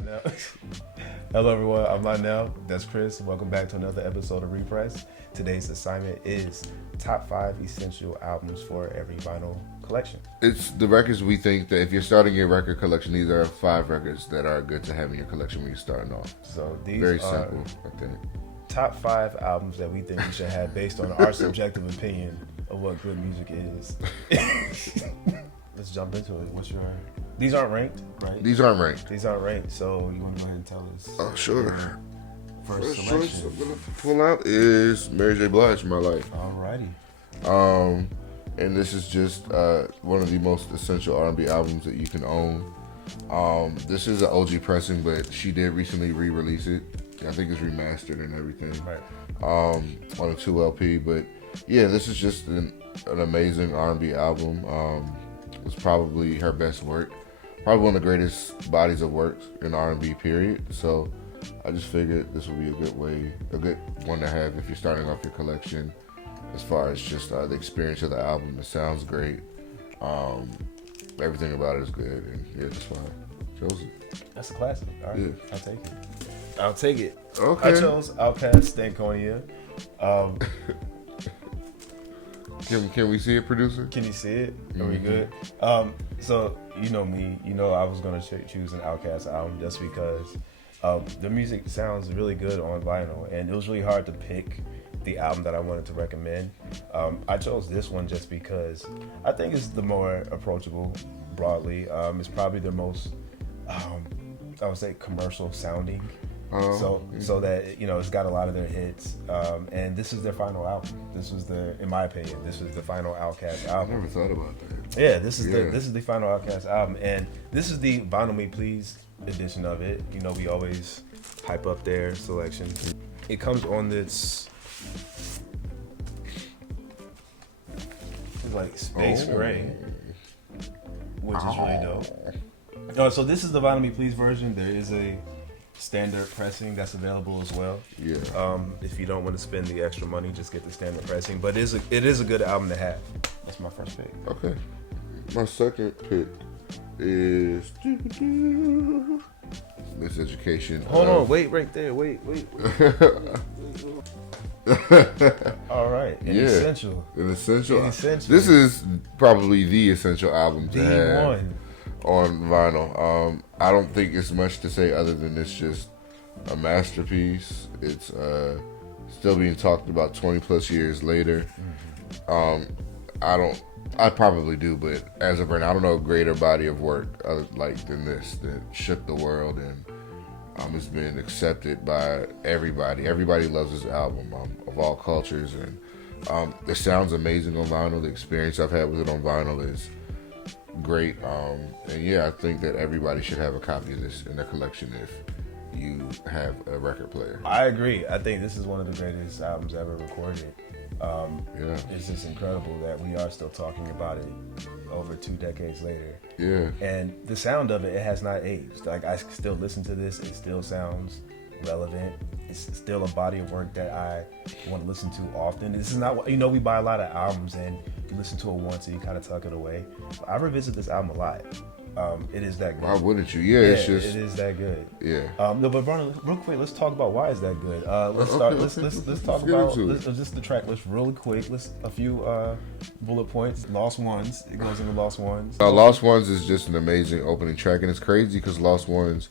Lionel. Hello everyone, I'm Lionel. That's Kris. Welcome back to another episode of Repress. Today's assignment is top 5 essential albums for every vinyl collection. It's the records we think that if you're starting your record collection, these are 5 records that are good to have in your collection when you're starting off. So these Very are simple, I think. top 5 albums that we think we should have based on our subjective opinion of what good music is. Let's jump into it. What's your... These aren't ranked, right? These aren't ranked. These aren't ranked, so you want to go ahead and tell us? Oh, sure. Your first choice selection. I'm gonna pull out is Mary J. Blige, My Life. Alrighty. And this is just one of the most essential R&B albums that you can own. This is an OG pressing, but she did recently re-release it. I think it's remastered and everything. Right. On a 2 LP, but yeah, this is just an amazing R&B album. It's probably her best work. Probably one of the greatest bodies of work in R&B period. So I just figured this would be a good one to have if you're starting off your collection. As far as just the experience of the album, it sounds great. Everything about it is good, and yeah, that's why I chose it. That's a classic. All right, Yeah. I'll take it. Okay. I chose Outkast, Stankonia. Can we see it, producer? Can you see it? Are we good? So you know me. You know I was gonna choose an Outkast album just because the music sounds really good on vinyl, and it was really hard to pick the album that I wanted to recommend. I chose this one just because I think it's the more approachable broadly. It's probably the most I would say commercial sounding. So that it's got a lot of their hits, and this is their final album. This was in my opinion, this was the final Outkast album. I never thought about that. Yeah, this is the final Outkast album, and this is the Vinyl Me Please edition of it. You know, we always hype up their selection. It comes on this like space gray, which is really dope. So this is the Vinyl Me Please version. There is a standard pressing that's available as well. Yeah. If you don't want to spend the extra money, just get the standard pressing. But it is a good album to have. That's my first pick. Okay. My second pick is Miseducation. Hold on, wait right there. Wait. All right. An essential. An essential. Essential. This is probably the essential album to have one on vinyl. I don't think it's much to say other than it's just a masterpiece. It's still being talked about 20 plus years later. I probably do, but as of right now, I don't know a greater body of work than this that shook the world and it's been accepted by everybody. Everybody loves this album of all cultures, and it sounds amazing on vinyl. The experience I've had with it on vinyl is great, and yeah, I think that everybody should have a copy of this in their collection if you have a record player. I agree. I think this is one of the greatest albums ever recorded. It's just incredible that we are still talking about it over 2 decades later. Yeah. And the sound of it has not aged. Like, I still listen to this, it still sounds relevant. It's still a body of work that I want to listen to often. This is not, we buy a lot of albums and you listen to it once and you kind of tuck it away. But I revisit this album a lot. It is that good. Why wouldn't you? Yeah, it's just... It is that good. Yeah. No, but Brian, real quick, let's talk about why it's that good. Let's start. Let's talk about just the track list really quick. A few bullet points. Lost Ones. It goes into Lost Ones. Lost Ones is just an amazing opening track, and it's crazy because Lost Ones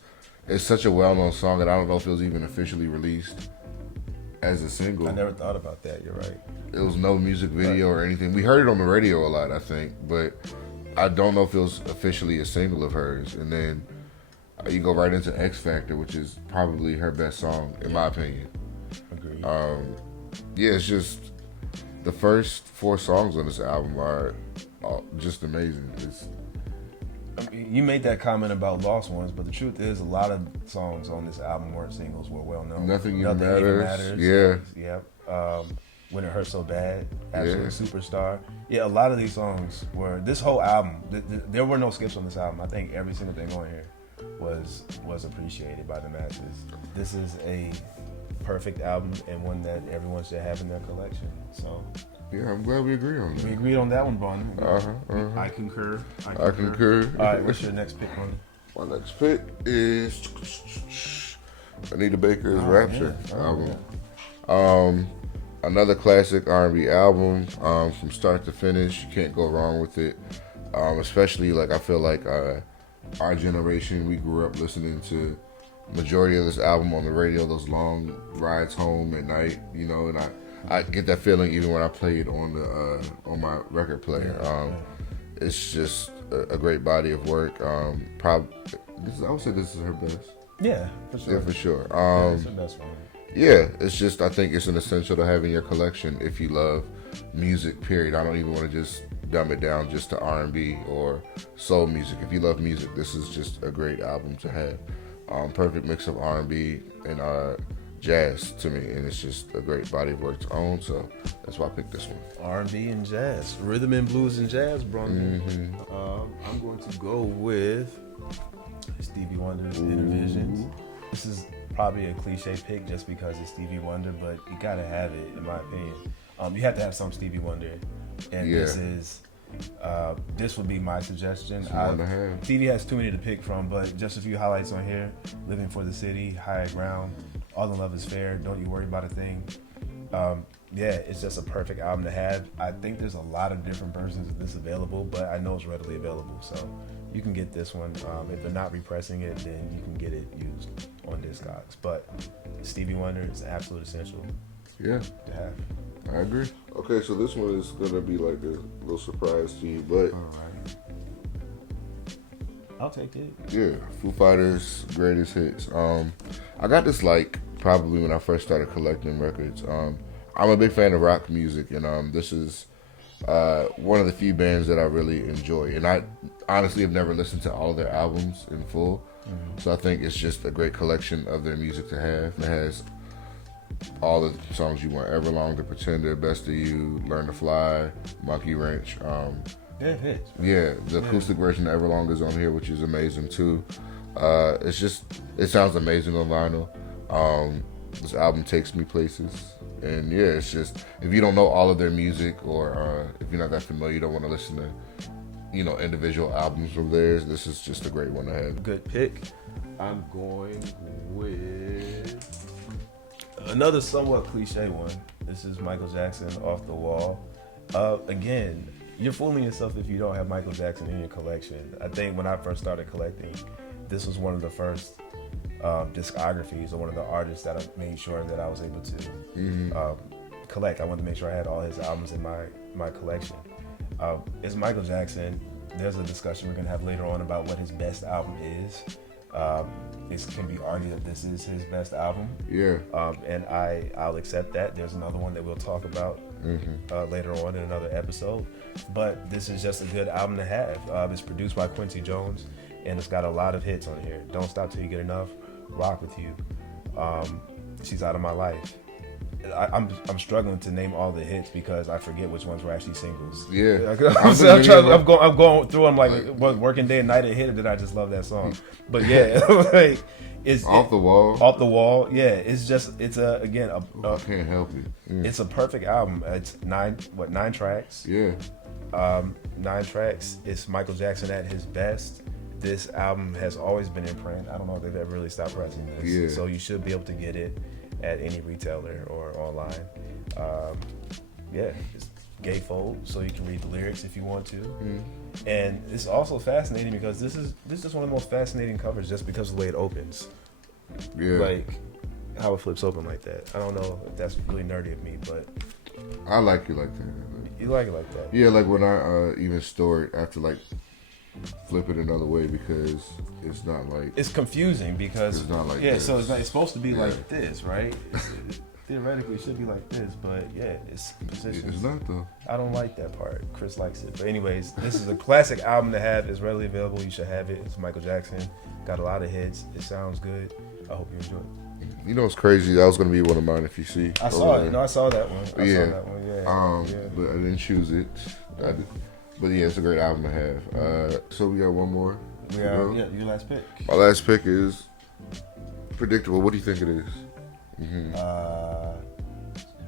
is such a well-known song, and I don't know if it was even officially released as a single. I never thought about that. You're right. It was no music video or anything. We heard it on the radio a lot, I think, but I don't know if it was officially a single of hers. And then you go right into X Factor, which is probably her best song, in my opinion. Agreed. It's just the first 4 songs on this album are just amazing. You made that comment about Lost Ones, but the truth is a lot of songs on this album weren't singles, were well known. Nothing Even Matters. Yeah. When It Hurts So Bad, Absolute Superstar. Yeah, a lot of these songs were, this whole album, there were no skips on this album. I think every single thing on here was appreciated by the masses. This is a perfect album and one that everyone should have in their collection. So yeah, I'm glad we agree on that. We agreed on that one, Bonnie. I concur. I concur. All right, what's your next pick, Bonnie? My next pick is Anita Baker's Rapture album. Yeah. Another classic R&B album from start to finish. You can't go wrong with it. Especially like I feel like our generation, we grew up listening to majority of this album on the radio, those long rides home at night, you know, and I get that feeling even when I play it on my record player. It's just a great body of work. I would say this is her best. Yeah, for sure. Yeah, for sure. It's the best one. Yeah, it's just, I think it's an essential to have in your collection if you love music, period. I don't even want to just dumb it down just to R&B or soul music. If you love music, this is just a great album to have. Perfect mix of R&B and jazz to me, and it's just a great body of work to own, so that's why I picked this one. R&B and jazz. Rhythm and blues and jazz, bro. I'm going to go with Stevie Wonder's Innervisions. This is probably a cliche pick just because it's Stevie Wonder, but you gotta have it, in my opinion. You have to have some Stevie Wonder, and this would be my suggestion. Stevie has too many to pick from, but just a few highlights on here: Living for the City, Higher Ground, All in Love is Fair, Don't You Worry About a Thing. It's just a perfect album to have. I think there's a lot of different versions of this available, but I know it's readily available, so you can get this one. If they're not repressing it, then you can get it used on Discogs. But Stevie Wonder is an absolute essential to have. I agree. Okay, so this one is going to be like a little surprise to you, but... All right. I'll take it. Yeah, Foo Fighters' greatest hits. I got this like probably when I first started collecting records. I'm a big fan of rock music, and this is one of the few bands that I really enjoy. And I honestly have never listened to all of their albums in full, so I think it's just a great collection of their music to have. It has all the songs you want: Everlong, The Pretender, Best of You, Learn to Fly, Monkey Wrench. Hits. Yeah, the acoustic version of Everlong is on here, which is amazing too. It sounds amazing on vinyl. This album takes me places, and it's just, if you don't know all of their music, or if you're not that familiar, you don't want to listen to individual albums from theirs, this is just a great one to have. Good pick. I'm going with another somewhat cliche one. This is Michael Jackson, Off the Wall. Again, you're fooling yourself if you don't have Michael Jackson in your collection. I think when I first started collecting, this was one of the first discographies, or one of the artists that I made sure that I was able to collect. I wanted to make sure I had all his albums in my collection. It's Michael Jackson. There's a discussion we're going to have later on about what his best album is. It can be argued that this is his best album. Yeah. And I'll accept that. There's another one that we'll talk about later on in another episode. But this is just a good album to have. It's produced by Quincy Jones, and it's got a lot of hits on here. Don't Stop Till You Get Enough, Rock With You, She's Out of My Life. I'm struggling to name all the hits because I forget which ones were actually singles. Yeah, I'm going through. I'm like, what, Working Day and Night a hit, or did I just love that song? But yeah, like it's Off the Wall. Off the Wall. Yeah, it's I can't help it. It's a perfect album. It's nine tracks. Yeah, 9 tracks. It's Michael Jackson at his best. This album has always been in print. I don't know if they've ever really stopped pressing this. Yeah. So you should be able to get it at any retailer or online. It's gatefold, so you can read the lyrics if you want to. And it's also fascinating because this is one of the most fascinating covers just because of the way it opens. Yeah. Like how it flips open like that. I don't know if that's really nerdy of me, but I like it like that. You like it like that? Yeah, like when I even store it, I have to like flip it another way because it's not like, it's confusing because it's not like this. So it's supposed to be like this, right? Theoretically it should be like this, but it's positions. It's not though. I don't like that part. Chris likes it. But anyways, this is a classic album to have. It's readily available. You should have it. It's Michael Jackson. Got a lot of hits. It sounds good. I hope you enjoy it. You know what's crazy? That was going to be one of mine if you see. I saw it. No, I saw that one. I saw that one, but I didn't choose it. But yeah, it's a great album to have. So we got one more. Your last pick. My last pick is predictable. What do you think it is?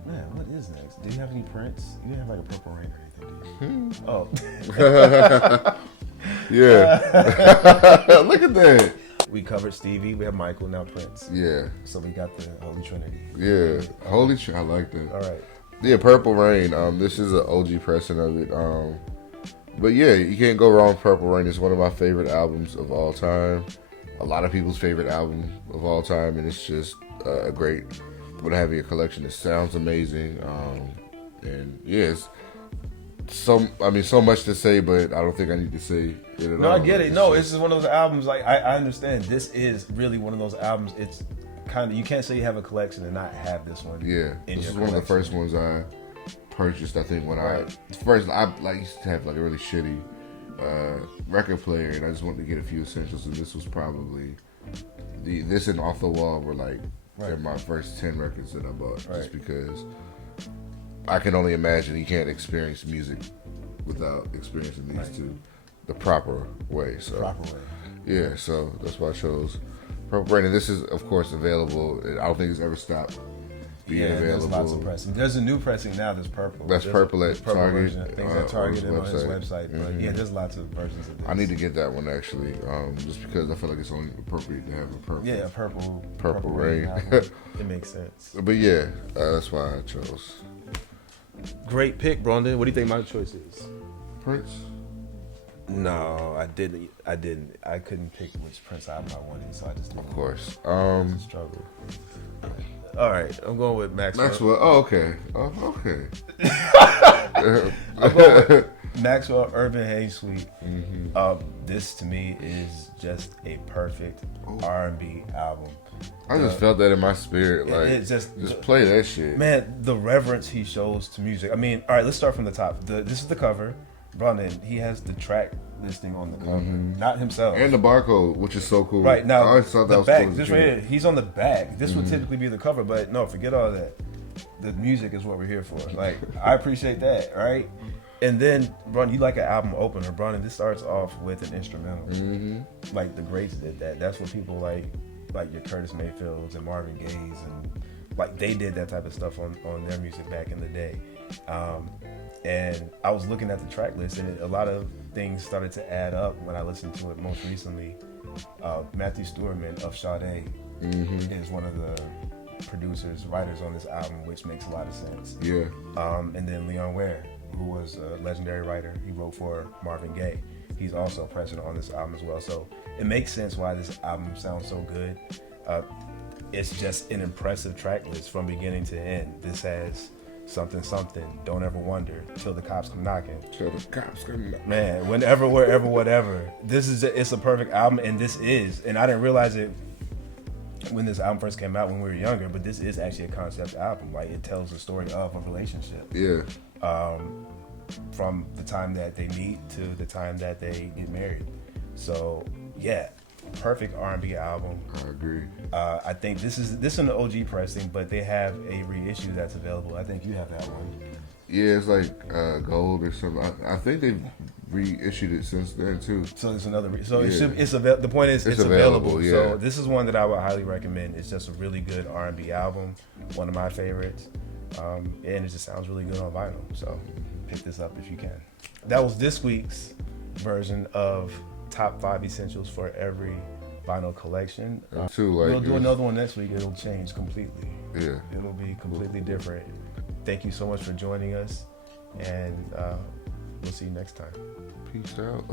Man, what is next? Do you have any prints? You didn't have like a Purple Rain or anything, do you? Yeah. Look at that. We covered Stevie. We have Michael, now Prince. Yeah. So we got the Holy Trinity. Yeah. I like that. All right. Yeah, Purple Rain. This is an OG pressing of it. But yeah, you can't go wrong with Purple Rain. It's one of my favorite albums of all time. A lot of people's favorite album of all time, and it's just a great. What have you, a collection that sounds amazing. And yes, so much to say, but I don't think I need to say it at all. No, I get it. No, this is one of those albums. Like I understand. This is really one of those albums. It's kind of, you can't say you have a collection and not have this one. Yeah, this is one of the first ones I purchased. I think when I used to have like a really shitty record player, and I just wanted to get a few essentials, and this was probably this and Off the Wall were like they're my first 10 records that I bought, just because I can only imagine you can't experience music without experiencing these two the proper way. So yeah, so that's why I chose Purple Rain, and this is of course available. I don't think it's ever stopped being available. There's lots of pressing. There's a new pressing now that's purple. That's purple at Target. Things at Target and on his website. But yeah, there's lots of versions of this. I need to get that one actually, just because I feel like it's only appropriate to have a purple. Yeah, a purple Rain. It makes sense. But yeah, that's why I chose. Great pick, Brondon. What do you think my choice is? Prince? No, I didn't. I couldn't pick which Prince album I wanted, so I just didn't. Of course. Struggle. All right, I'm going with Maxwell. Maxwell. Oh, okay. Oh, okay. I'm going with Maxwell Urban Haze Suite. This to me is just a perfect R&B album. I just felt that in my spirit. Like, it's just play that shit. Man, the reverence he shows to music. I mean, all right, let's start from the top. This is the cover. Brondon, he has the track listing on the cover, not himself. And the barcode, which is so cool. Right, now, I always thought that was back, cool. this right here, he's on the back. This would typically be the cover, but no, forget all that. The music is what we're here for. Like, I appreciate that, right? And then, Brondon, you like an album opener. Brondon, this starts off with an instrumental. Like, the greats did that. That's what people like your Curtis Mayfields and Marvin Gaye's, and like, they did that type of stuff on their music back in the day. And I was looking at the track list, and a lot of things started to add up when I listened to it most recently. Matthew Stewartman of Sade is one of the producers, writers on this album, which makes a lot of sense. Yeah. And then Leon Ware, who was a legendary writer. He wrote for Marvin Gaye. He's also present on this album as well. So it makes sense why this album sounds so good. It's just an impressive track list from beginning to end. This has something, don't ever wonder, till the cops come knocking. Till the cops come knocking. Man, whenever, wherever, whatever. It's a perfect album, and I didn't realize it when this album first came out when we were younger, but this is actually a concept album. Like, it tells the story of a relationship. Yeah. From the time that they meet to the time that they get married. So, yeah. Perfect R&B album. I agree. I think this is an OG pressing, but they have a reissue that's available. I think you have that one. Yeah, it's like gold or something. I think they've reissued it since then too. So it's another. The point is it's available. Yeah. So this is one that I would highly recommend. It's just a really good R&B album. One of my favorites, and it just sounds really good on vinyl. So pick this up if you can. That was this week's version of Top 5 Essentials for every vinyl collection. We'll do another one next week. It'll change completely. Yeah. It'll be completely different. Thank you so much for joining us, and we'll see you next time. Peace out.